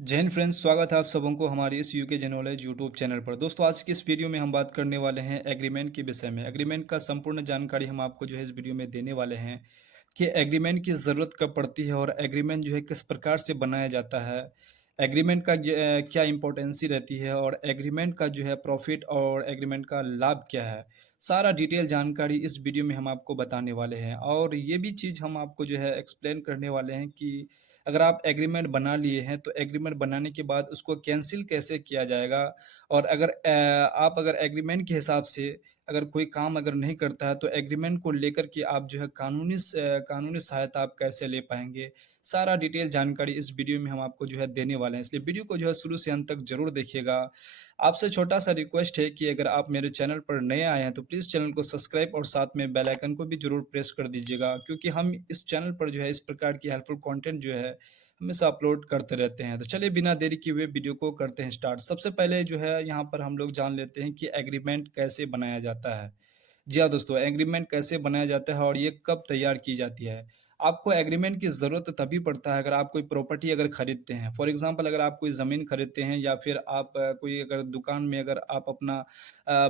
जय हिंद फ्रेंड्स, स्वागत है आप सबों को हमारी इस यूके जनोलेज यूट्यूब चैनल पर। दोस्तों, आज की इस वीडियो में हम बात करने वाले हैं एग्रीमेंट के विषय में। एग्रीमेंट का संपूर्ण जानकारी हम आपको जो है इस वीडियो में देने वाले हैं कि एग्रीमेंट की ज़रूरत कब पड़ती है और एग्रीमेंट जो है किस प्रकार से बनाया जाता है। एग्रीमेंट का क्या इम्पोर्टेंसी रहती है और एग्रीमेंट का जो है प्रॉफिट और एग्रीमेंट का लाभ क्या है। सारा डिटेल जानकारी इस वीडियो में हम आपको बताने वाले हैं और ये भी चीज़ हम आपको जो है एक्सप्लेन करने वाले हैं कि अगर आप एग्रीमेंट बना लिए हैं तो एग्रीमेंट बनाने के बाद उसको कैंसिल कैसे किया जाएगा। और अगर आप अगर एग्रीमेंट के हिसाब से अगर कोई काम अगर नहीं करता है तो एग्रीमेंट को लेकर के आप जो है कानूनी सहायता आप कैसे ले पाएंगे। सारा डिटेल जानकारी इस वीडियो में हम आपको जो है देने वाले हैं, इसलिए वीडियो को जो है शुरू से अंत तक जरूर देखिएगा। आपसे छोटा सा रिक्वेस्ट है कि अगर आप मेरे चैनल पर नए आए हैं तो प्लीज़ चैनल को सब्सक्राइब और साथ में बेल आइकन को भी जरूर प्रेस कर दीजिएगा, क्योंकि हम इस चैनल पर जो है इस प्रकार की हेल्पफुल कंटेंट जो है हमेशा अपलोड करते रहते हैं। तो चलिए बिना देरी किए हुए वीडियो को करते हैं स्टार्ट। सबसे पहले जो है यहाँ पर हम लोग जान लेते हैं कि एग्रीमेंट कैसे बनाया जाता है। जी हाँ दोस्तों, एग्रीमेंट कैसे बनाया जाता है और ये कब तैयार की जाती है। आपको एग्रीमेंट की ज़रूरत तभी पड़ता है अगर आप कोई प्रॉपर्टी अगर खरीदते हैं। फॉर एग्ज़ाम्पल, अगर आप कोई ज़मीन खरीदते हैं या फिर आप कोई अगर दुकान में अगर आप अपना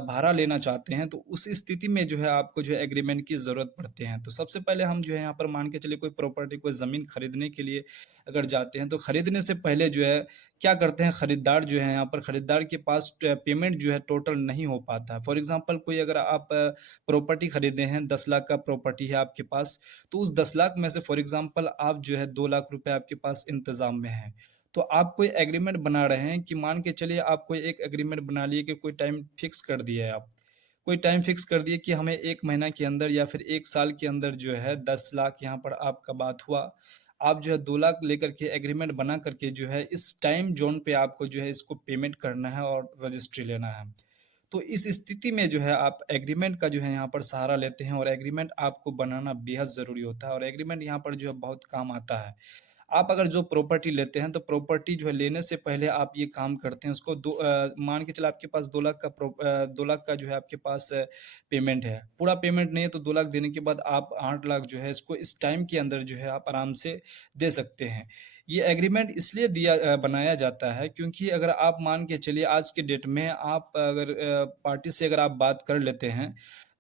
भाड़ा लेना चाहते हैं, तो उस स्थिति में जो है आपको जो है एग्रीमेंट की ज़रूरत पड़ती है। तो सबसे पहले हम जो है यहाँ पर मान के चलिए कोई प्रॉपर्टी, कोई ज़मीन खरीदने के लिए अगर जाते हैं, तो खरीदने से पहले जो है क्या करते हैं खरीदार जो है यहाँ पर खरीदार के पास पेमेंट जो है टोटल नहीं हो पाता है। फॉर एग्ज़ाम्पल, कोई अगर आप प्रॉपर्टी खरीदे हैं, 10 लाख का प्रॉपर्टी है आपके पास, तो उस 10 लाख में से फॉर एग्ज़ाम्पल आप जो है 2 लाख रुपए आपके पास इंतज़ाम में हैं। तो आप कोई एग्रीमेंट बना रहे हैं कि मान के चलिए आप कोई एक एग्रीमेंट बना लिए कि कोई टाइम फिक्स कर दिए आप। कोई टाइम फिक्स कर दिए कि हमें 1 महीना के अंदर या फिर 1 साल के अंदर जो है 10 लाख यहाँ पर आपका बात हुआ। आप जो है 2 लाख लेकर के एग्रीमेंट बना करके जो है इस टाइम ज़ोन पे आपको जो है इसको पेमेंट करना है और रजिस्ट्री लेना है। तो इस स्थिति में जो है आप एग्रीमेंट का जो है यहाँ पर सहारा लेते हैं और एग्रीमेंट आपको बनाना बेहद ज़रूरी होता है और एग्रीमेंट यहाँ पर जो है बहुत काम आता है। आप अगर जो प्रॉपर्टी लेते हैं तो प्रॉपर्टी जो है लेने से पहले आप ये काम करते हैं, उसको मान के चलिए आपके पास 2 लाख का 2 लाख का जो है आपके पास पेमेंट है। पूरा पेमेंट नहीं है तो 2 लाख देने के बाद आप 8 लाख जो है इसको इस टाइम के अंदर जो है आप आराम से दे सकते हैं। ये एग्रीमेंट इसलिए बनाया जाता है क्योंकि अगर आप मान के चलिए आज के डेट में आप अगर पार्टी से अगर आप बात कर लेते हैं,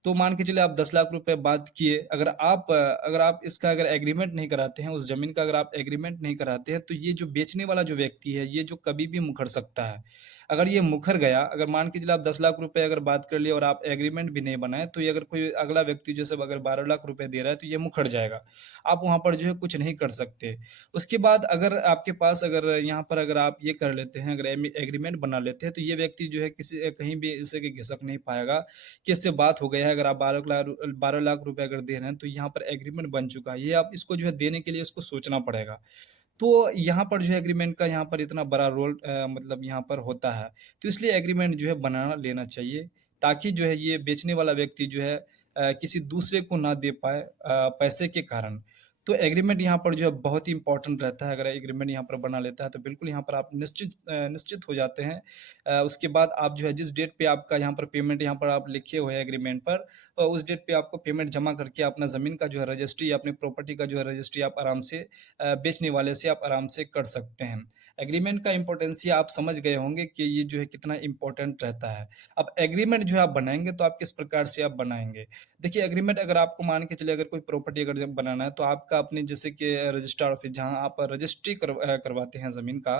तो मान के चलिए आप 10 लाख रुपए बात किए, अगर आप इसका अगर एग्रीमेंट नहीं कराते हैं, उस ज़मीन का अगर आप एग्रीमेंट नहीं कराते हैं, तो ये जो बेचने वाला जो व्यक्ति है, ये जो कभी भी मुकर सकता है। अगर ये मुकर गया, अगर मान के चलिए आप 10 लाख रुपए अगर बात कर लिए और आप एग्रीमेंट भी नहीं बनाए, तो ये अगर कोई अगला व्यक्ति जैसे अगर 12 लाख रुपए दे रहा है, तो ये मुकर जाएगा। आप वहाँ पर जो है कुछ नहीं कर सकते। उसके बाद अगर आपके पास अगर यहाँ पर अगर आप ये कर लेते हैं, अगर एग्रीमेंट बना लेते हैं, तो ये व्यक्ति जो है कहीं भी इसे के घिसक नहीं पाएगा कि इससे बात हो गया है। अगर आप 12 लाख रुपए अगर दे रहे हैं, तो यहाँ पर एग्रीमेंट बन चुका है। ये आप इसको जो है देने के लिए इसको सोचना पड़ेगा। तो यहाँ पर जो है एग्रीमेंट का यहाँ पर इतना बड़ा रोल मतलब यहाँ पर होता है। तो इसलिए एग्रीमेंट जो है बना लेना चाहिए, ताकि जो है ये बेचने वाला व्यक्ति जो है किसी दूसरे को ना दे पाए पैसे के कारण। तो एग्रीमेंट यहाँ पर जो है बहुत ही इम्पोर्टेंट रहता है। अगर एग्रीमेंट यहाँ पर बना लेता है तो बिल्कुल यहाँ पर आप निश्चित हो जाते हैं। उसके बाद आप जो है जिस डेट पे आपका यहाँ पर पेमेंट यहाँ पर आप लिखे हुए हैं एग्रीमेंट पर, उस डेट पे आपको पेमेंट जमा करके अपना ज़मीन का जो है रजिस्ट्री या अपनी प्रॉपर्टी का जो है रजिस्ट्री आप आराम से बेचने वाले से आप आराम से कर सकते हैं। एग्रीमेंट का इम्पोर्टेंसी आप समझ गए होंगे कि ये जो है कितना इम्पोर्टेंट रहता है। अब एग्रीमेंट जो है आप बनाएँगे तो आप किस प्रकार से आप बनाएँगे? देखिए, एग्रीमेंट अगर आपको मान के चलिए अगर कोई प्रॉपर्टी अगर जब बनाना है तो आपका अपने जैसे कि रजिस्ट्रार ऑफिस जहाँ आप रजिस्ट्री करवाते हैं ज़मीन का,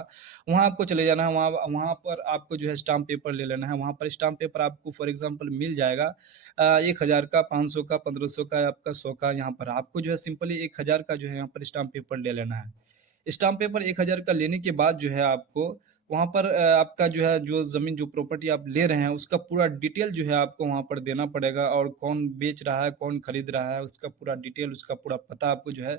वहाँ आपको चले जाना है। वहाँ वहाँ पर आपको जो है स्टाम्प पेपर ले लेना है। वहाँ पर स्टाम्प पेपर आपको फॉर एग्ज़ाम्पल मिल जाएगा 1000 का, 500 का, 1500 का, आपका 100 का। यहाँ पर आपको जो है सिंपली 1000 का जो है यहाँ पर स्टाम्प पेपर ले लेना है। स्टाम्प पेपर 1000 का लेने के बाद जो है आपको वहाँ पर आपका जो है जो ज़मीन जो प्रॉपर्टी आप ले रहे हैं उसका पूरा डिटेल जो है आपको वहाँ पर देना पड़ेगा, और कौन बेच रहा है, कौन खरीद रहा है, उसका पूरा डिटेल, उसका पूरा पता आपको जो है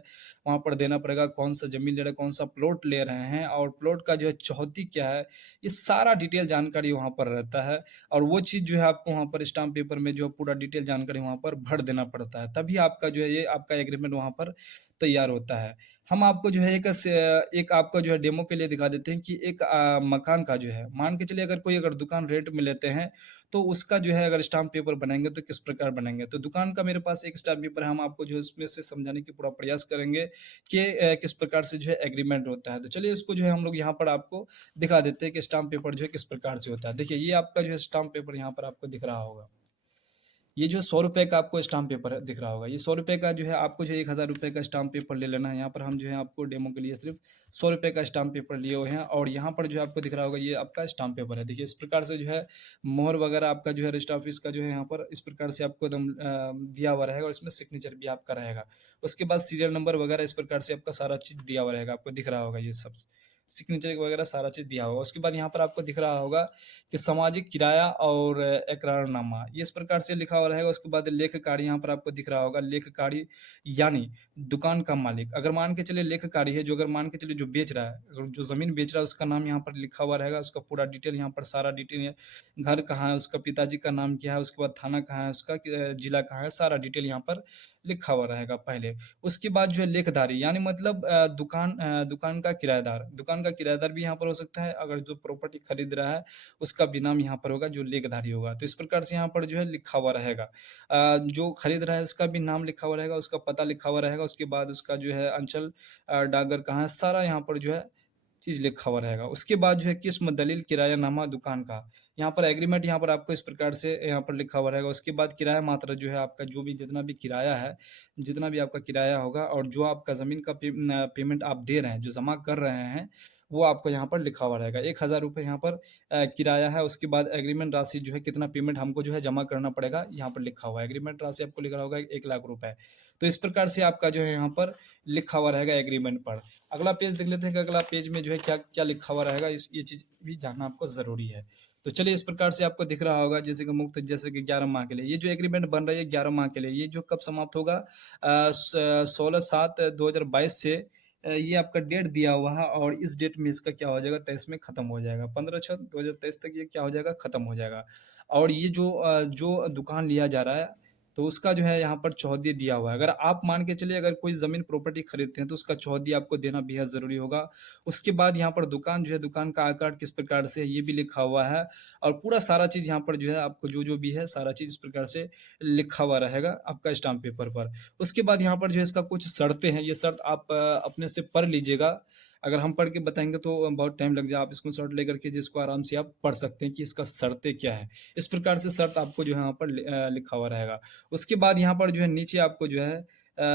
वहाँ पर देना पड़ेगा। कौन-सा ज़मीन ले रहे हैं, कौन-सा प्लॉट ले रहे हैं और प्लॉट का जो है चौहद्दी क्या है, ये सारा डिटेल जानकारी वहाँ पर रहता है। और वो चीज़ जो है आपको वहाँ पर स्टाम्प पेपर में जो है पूरा डिटेल जानकारी वहाँ पर भर देना पड़ता है। तभी आपका जो है ये आपका एग्रीमेंट वहाँ पर तैयार होता है। हम आपको जो है एक आपका जो है डेमो के लिए दिखा देते हैं कि एक मकान का जो है मान के चलिए अगर दुकान रेंट में लेते हैं, तो उसका जो है अगर स्टाम्प पेपर बनाएँगे तो किस प्रकार बनाएँगे। तो दुकान का मेरे पास एक स्टाम्प पेपर है, हम आपको जो है उसमें से समझाने की पूरा प्रयास करेंगे कि किस प्रकार से जो है एग्रीमेंट होता है। तो चलिए उसको जो है हम लोग यहाँ पर आपको दिखा देते हैं कि स्टाम्प पेपर जो है किस प्रकार से होता है। देखिए ये आपका जो है स्टाम्प पेपर यहाँ पर आपको दिख रहा होगा। ये जो ₹100 का आपको स्टाम्प पेपर दिख रहा होगा, ये ₹100 का जो है आपको जो ₹1000 का स्टाम्प पेपर ले लेना है। यहाँ पर हम जो है आपको डेमो के लिए सिर्फ़ ₹100 का स्टाम्प पेपर लिए हुए हैं और यहाँ पर जो है आपको दिख रहा होगा ये आपका स्टाम्प पेपर है। देखिए इस प्रकार से जो है मोहर वगैरह आपका जो है रजिस्टर ऑफ़िस का जो है यहाँ पर इस प्रकार से आपको एकदम दिया हुआ रहेगा और इसमें सिग्नेचर भी आपका रहेगा। उसके बाद सीरियल नंबर वगैरह इस प्रकार से आपका सारा चीज़ दिया हुआ रहेगा, आपको दिख रहा होगा ये सब। सिग्नेचर वगैरह सारा चीज़ दिया होगा। उसके बाद यहाँ पर आपको दिख रहा होगा कि सामाजिक किराया और इकरारनामा, ये इस प्रकार से लिखा हुआ रहेगा। उसके बाद लेखकारी यहाँ पर आपको दिख रहा होगा, लेखकारी यानी दुकान का मालिक। अगर मान के चलिए लेखकारी है, जो अगर मान के चलिए जो बेच रहा है, अगर जो ज़मीन बेच रहा है उसका नाम यहाँ पर लिखा हुआ रहेगा, उसका पूरा डिटेल यहाँ पर सारा डिटेल है, घर कहाँ है, उसका पिताजी का नाम क्या है, उसके बाद थाना कहाँ है उसका, जिला कहाँ है, सारा डिटेल यहाँ पर लिखा हुआ रहेगा पहले। उसके बाद जो है लेखदारी यानी मतलब दुकान का किराएदार भी यहाँ पर हो सकता है। अगर जो प्रॉपर्टी खरीद रहा है उसका भी नाम यहाँ पर होगा, जो लेखधारी होगा। तो इस प्रकार से यहाँ पर जो है लिखा हुआ रहेगा। जो खरीद रहा है उसका भी नाम लिखा हुआ रहेगा, उसका पता लिखा हुआ रहेगा, उसके बाद उसका जो है अंचल डाकघर कहाँ है, सारा यहाँ पर जो है चीज़ लिखा हुआ रहेगा। उसके बाद जो है किस्म, दलील, किरायानामा दुकान का, यहाँ पर एग्रीमेंट यहाँ पर आपको इस प्रकार से यहाँ पर लिखा हुआ रहेगा। उसके बाद किराया मात्रा जो है आपका जो भी जितना भी किराया है, जितना भी आपका किराया होगा और जो आपका ज़मीन का पेमेंट आप दे रहे हैं, जो जमा कर रहे हैं, वो आपको यहाँ पर लिखा हुआ रहेगा। ₹1000 यहाँ पर किराया है। उसके बाद एग्रीमेंट राशि जो है कितना पेमेंट हमको जो है जमा करना पड़ेगा, यहाँ पर लिखा हुआ है। एग्रीमेंट राशि आपको लिख रहा होगा ₹1,00,000। तो इस प्रकार से आपका जो है यहाँ पर लिखा हुआ रहेगा एग्रीमेंट पर। अगला पेज देख लेते हैं कि अगला पेज में जो है क्या-क्या लिखा हुआ रहेगा, इस ये चीज़ भी जानना आपको ज़रूरी है। तो चलिए इस प्रकार से आपको दिख रहा होगा जैसे कि 11 माह के लिए। ये जो एग्रीमेंट बन रहा है ये 11 माह के लिए, ये जो कब समाप्त होगा 16/7/2022 से ये आपका डेट दिया हुआ है और इस डेट में इसका क्या हो जाएगा 23 में खत्म हो जाएगा। 15/6/2023 तक ये क्या हो जाएगा खत्म हो जाएगा। और ये जो दुकान लिया जा रहा है तो उसका जो है यहाँ पर चौहद्दी दिया हुआ है। अगर आप मान के चलिए अगर कोई ज़मीन प्रॉपर्टी खरीदते हैं तो उसका चौहद्दी आपको देना बेहद ज़रूरी होगा। उसके बाद यहाँ पर दुकान जो है, दुकान का आकार किस प्रकार से है ये भी लिखा हुआ है और पूरा सारा चीज़ यहाँ पर जो है आपको जो-जो भी है सारा चीज़ इस प्रकार से लिखा हुआ रहेगा आपका स्टाम्प पेपर पर। उसके बाद यहाँ पर जो है इसका कुछ शर्तें हैं, ये शर्त आप अपने से पढ़ लीजिएगा। अगर हम पढ़ के बताएँगे तो बहुत टाइम लग जाए, आप स्क्रीनशॉट लेकर के जिसको आराम से आप पढ़ सकते हैं कि इसका शर्तें क्या है। इस प्रकार से शर्त आपको जो है यहाँ पर लिखा हुआ रहेगा। उसके बाद यहाँ पर जो है नीचे आपको जो है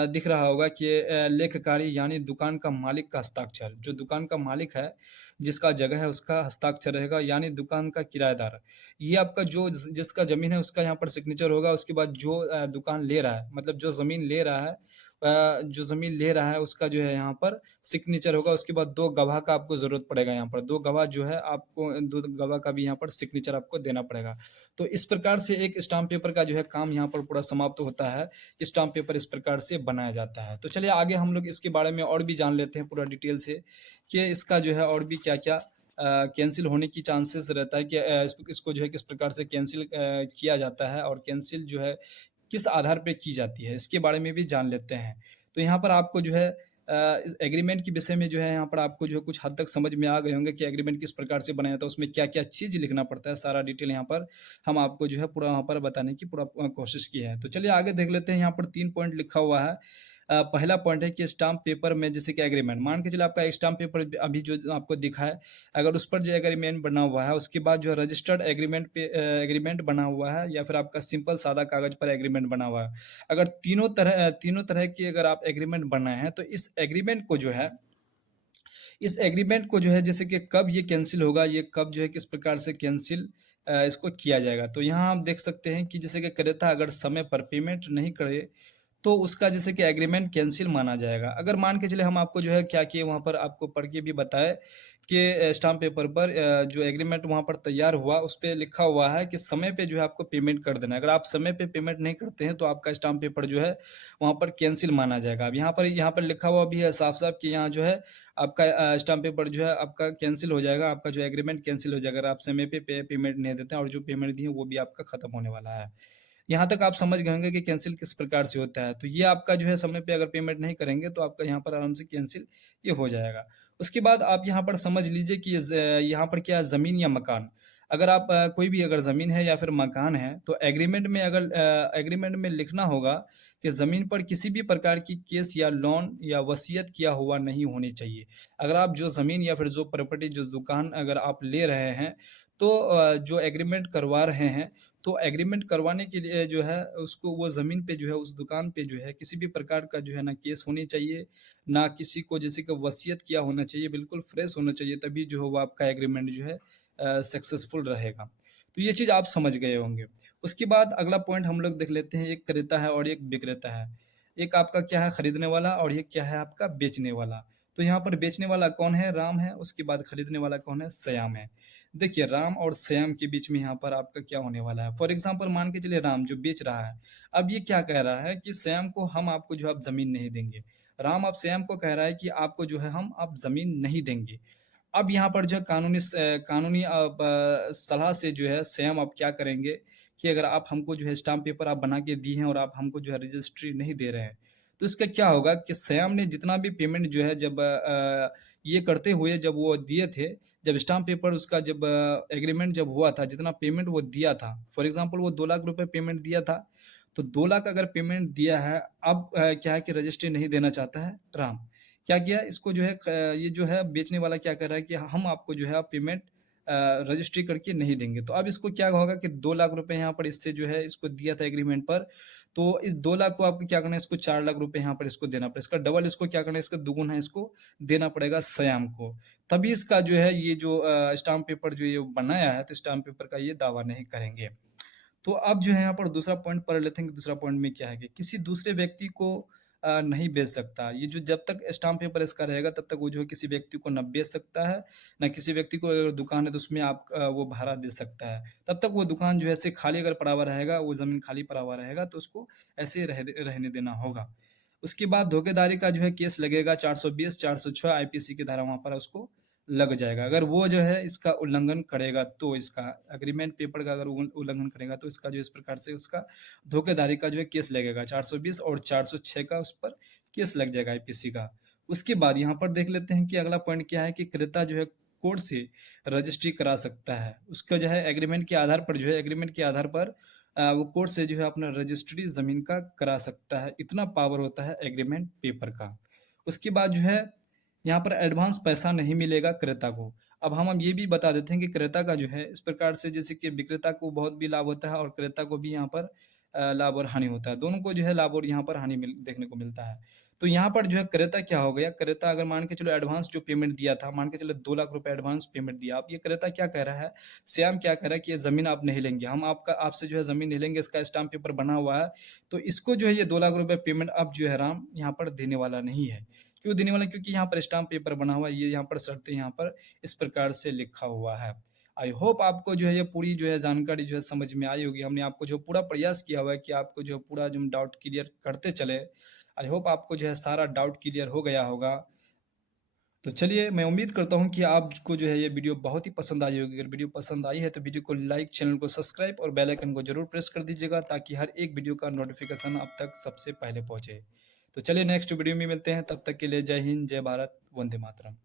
दिख रहा होगा कि लेखकारी यानी दुकान का मालिक का हस्ताक्षर, जो दुकान का मालिक है, जिसका जगह है उसका हस्ताक्षर रहेगा यानी दुकान का किराएदार। ये आपका जो जिसका ज़मीन है उसका यहाँ पर सिग्नेचर होगा। उसके बाद जो दुकान ले रहा है मतलब जो ज़मीन ले रहा है जो ज़मीन ले रहा है उसका जो है यहाँ पर सिग्नेचर होगा। उसके बाद 2 गवाह का आपको ज़रूरत पड़ेगा यहाँ पर। 2 गवाह जो है आपको 2 गवाह का भी यहाँ पर सिग्नेचर आपको देना पड़ेगा। तो इस प्रकार से एक स्टाम्प पेपर का जो है काम यहाँ पर पूरा समाप्त होता है। स्टाम्प पेपर इस प्रकार से बनाया जाता है। तो चलिए आगे हम लोग इसके बारे में और भी जान लेते हैं पूरा डिटेल से कि इसका जो है और भी क्या-क्या कैंसल होने की चांसेस रहता है कि इसको जो है किस प्रकार से कैंसल किया जाता है और कैंसल जो है किस आधार पे की जाती है, इसके बारे में भी जान लेते हैं। तो यहाँ पर आपको जो है इस एग्रीमेंट के विषय में जो है यहाँ पर आपको जो है कुछ हद तक समझ में आ गए होंगे कि एग्रीमेंट किस प्रकार से बनाया जाता है, उसमें क्या-क्या चीज़ लिखना पड़ता है, सारा डिटेल यहाँ पर हम आपको जो है पूरा वहाँ पर बताने की पूरा कोशिश की है। तो चलिए आगे देख लेते हैं, यहाँ पर 3 पॉइंट लिखा हुआ है। पहला पॉइंट है कि स्टाम्प पेपर में जैसे कि एग्रीमेंट मान के चलिए आपका एक स्टाम्प पेपर अभी जो आपको दिखा है, अगर उस पर जो एग्रीमेंट बना हुआ है, उसके बाद जो है रजिस्टर्ड एग्रीमेंट पे एग्रीमेंट बना हुआ है या फिर आपका सिंपल सादा कागज़ पर एग्रीमेंट बना हुआ है। अगर तीनों तरह की अगर आप एग्रीमेंट बनाए हैं, तो इस एग्रीमेंट को जो है जैसे कि कब ये कैंसल होगा, ये कब जो है किस प्रकार से कैंसल इसको किया जाएगा। तो यहाँ आप देख सकते हैं कि जैसे कि क्रेता अगर समय पर पेमेंट नहीं करे तो उसका जैसे कि एग्रीमेंट कैंसल माना जाएगा। अगर मान के चलिए हम आपको जो है क्या किए वहाँ पर आपको पढ़ के भी बताएँ कि स्टाम्प पेपर पर जो एग्रीमेंट वहाँ पर तैयार हुआ उस पे लिखा हुआ है कि समय पे जो है आपको पेमेंट कर देना है। अगर आप समय पे पेमेंट नहीं करते हैं तो आपका स्टाम्प पेपर जो है वहाँ पर कैंसल माना जाएगा। अब यहाँ पर लिखा हुआ भी है साफ-साफ कि यहाँ जो है आपका स्टाम्प पेपर जो है आपका कैंसल हो जाएगा, आपका जो एग्रीमेंट कैंसल हो जाएगा अगर आप समय पे पेमेंट नहीं देते हैं और जो पेमेंट दिए वो भी आपका खत्म होने वाला है। यहाँ तक आप समझ गए होंगे कि कैंसल किस प्रकार से होता है। तो ये आपका जो है समय पे अगर पेमेंट नहीं करेंगे तो आपका यहाँ पर आराम से कैंसल ये हो जाएगा। उसके बाद आप यहाँ पर समझ लीजिए कि यहाँ पर क्या ज़मीन या मकान, अगर आप कोई भी अगर ज़मीन है या फिर मकान है तो एग्रीमेंट में अगर एग्रीमेंट में लिखना होगा कि ज़मीन पर किसी भी प्रकार की केस या लोन या वसीयत किया हुआ नहीं होनी चाहिए। अगर आप जो ज़मीन या फिर जो प्रॉपर्टी जो दुकान अगर आप ले रहे हैं तो जो एग्रीमेंट करवा रहे हैं तो एग्रीमेंट करवाने के लिए जो है उसको वो ज़मीन पे जो है उस दुकान पे जो है किसी भी प्रकार का जो है ना केस होनी चाहिए, ना किसी को जैसे कि वसीयत किया होना चाहिए, बिल्कुल फ्रेश होना चाहिए तभी जो है वो आपका एग्रीमेंट जो है सक्सेसफुल रहेगा। तो ये चीज़ आप समझ गए होंगे। उसके बाद अगला पॉइंट हम लोग देख लेते हैं, एक क्रेता है और एक विक्रेता है। एक आपका क्या है खरीदने वाला और एक क्या है आपका बेचने वाला। तो यहाँ पर बेचने वाला कौन है? राम है, उसके बाद खरीदने वाला कौन है? श्याम है। देखिए राम और श्याम के बीच में यहाँ पर आपका क्या होने वाला है? फॉर एग्ज़ाम्पल मान के चलिए राम जो बेच रहा है, अब ये क्या कह रहा है कि श्याम को हम आपको जो है अब ज़मीन नहीं देंगे। राम अब श्याम को कह रहा है कि आपको जो है हम अब ज़मीन नहीं देंगे। अब यहाँ पर जो है कानूनी सलाह से जो है श्याम अब क्या करेंगे कि अगर आप हमको जो है स्टाम्प पेपर आप बना के दिए हैं और आप हमको जो है रजिस्ट्री नहीं दे रहे हैं, तो इसका क्या होगा कि श्याम ने जितना भी पेमेंट जो है जब ये करते हुए जब वो दिए थे, जब स्टाम्प पेपर उसका जब एग्रीमेंट जब हुआ था, जितना पेमेंट वो दिया था, फॉर एग्ज़ाम्पल वो 2 लाख रुपए पेमेंट दिया था, तो 2 लाख अगर पेमेंट दिया है, अब क्या है कि रजिस्ट्री नहीं देना चाहता है राम। क्या किया इसको जो है ये जो है बेचने वाला क्या कर रहा है कि हम आपको जो है पेमेंट रजिस्ट्री करके नहीं देंगे। तो अब इसको क्या होगा कि 2 लाख रुपए यहाँ पर इससे जो है इसको दिया था एग्रीमेंट पर, तो इस 2 लाख को आपको क्या करना है, इसको 4 लाख रुपए यहाँ पर इसको देना पड़ेगा। इसका डबल इसको क्या करना है, इसका दुगुना इसको देना पड़ेगा श्याम को। तभी इसका जो है ये जो स्टाम्प पेपर जो ये बनाया है, तो स्टाम्प पेपर का ये दावा नहीं करेंगे। तो अब जो है यहाँ पर दूसरा पॉइंट पढ़ लेते हैं कि दूसरा पॉइंट में क्या है कि किसी दूसरे व्यक्ति को नहीं बेच सकता। ये जो जब तक स्टाम्प पेपर इसका रहेगा तब तक वो जो है किसी व्यक्ति को ना बेच सकता है, ना किसी व्यक्ति को अगर दुकान है तो उसमें आप वो भाड़ा दे सकता है। तब तक वो दुकान जो है ऐसे खाली अगर पड़ा हुआ रहेगा, वो ज़मीन खाली पड़ा हुआ रहेगा तो उसको ऐसे ही रहने देना होगा। उसके बाद धोखेधड़ी का जो है केस लगेगा 420, 406 आईपीसी की धारा वहाँ पर उसको लग जाएगा। अगर वो जो है इसका उल्लंघन करेगा तो इसका एग्रीमेंट पेपर का अगर उल्लंघन करेगा तो इसका जो इस प्रकार से उसका धोखेधड़ी का जो है केस लगेगा 420 और 406 का उस पर केस लग जाएगा आईपीसी का। उसके बाद यहाँ पर देख लेते हैं कि अगला पॉइंट क्या है कि क्रेता जो है कोर्ट से रजिस्ट्री करा सकता है। उसका जो है एग्रीमेंट के आधार पर जो है एग्रीमेंट के आधार पर वो कोर्ट से जो है अपना रजिस्ट्री ज़मीन का करा सकता है। इतना पावर होता है एग्रीमेंट पेपर का। उसके बाद जो है यहाँ पर एडवांस पैसा नहीं मिलेगा क्रेता को। अब हम ये भी बता देते हैं कि क्रेता का जो है इस प्रकार से जैसे कि विक्रेता को बहुत भी लाभ होता है और क्रेता को भी यहाँ पर लाभ और हानि होता है। दोनों को जो है लाभ और यहाँ पर हानि देखने को मिलता है। तो यहाँ पर जो है क्रेता क्या हो गया, क्रेता अगर मान के चलो एडवांस जो पेमेंट दिया था, मान के चलो 2 लाख रुपए एडवांस पेमेंट दिया। अब ये क्रेता क्या कह रहा है, श्याम क्या कह रहा है कि ये ज़मीन आप नहीं लेंगे, हम आपका आपसे जो है ज़मीन नहीं लेंगे, इसका स्टाम्प पेपर बना हुआ है। तो इसको जो है ये 2 लाख रुपए पेमेंट अब जो है राम यहाँ पर देने वाला नहीं है। क्यों देने वाला है? क्योंकि यहाँ पर स्टाम्प पेपर बना हुआ है, ये यहाँ पर शर्तें यहाँ पर इस प्रकार से लिखा हुआ है। आई होप आपको जो है ये पूरी जो है जानकारी जो है समझ में आई होगी। हमने आपको जो पूरा प्रयास किया हुआ है कि आपको जो पूरा जो डाउट क्लियर करते चले। आई होप आपको जो है सारा डाउट क्लियर हो गया होगा। तो चलिए मैं उम्मीद करता हूँ कि आपको जो है ये वीडियो बहुत ही पसंद आई होगी। अगर वीडियो पसंद आई है तो वीडियो को लाइक, चैनल को सब्सक्राइब और बेल आइकन को जरूर प्रेस कर दीजिएगा ताकि हर एक वीडियो का नोटिफिकेशन आप तक सबसे पहले पहुँचे। तो चलिए नेक्स्ट वीडियो में मिलते हैं, तब तक के लिए जय हिंद, जय भारत, वंदे मातरम।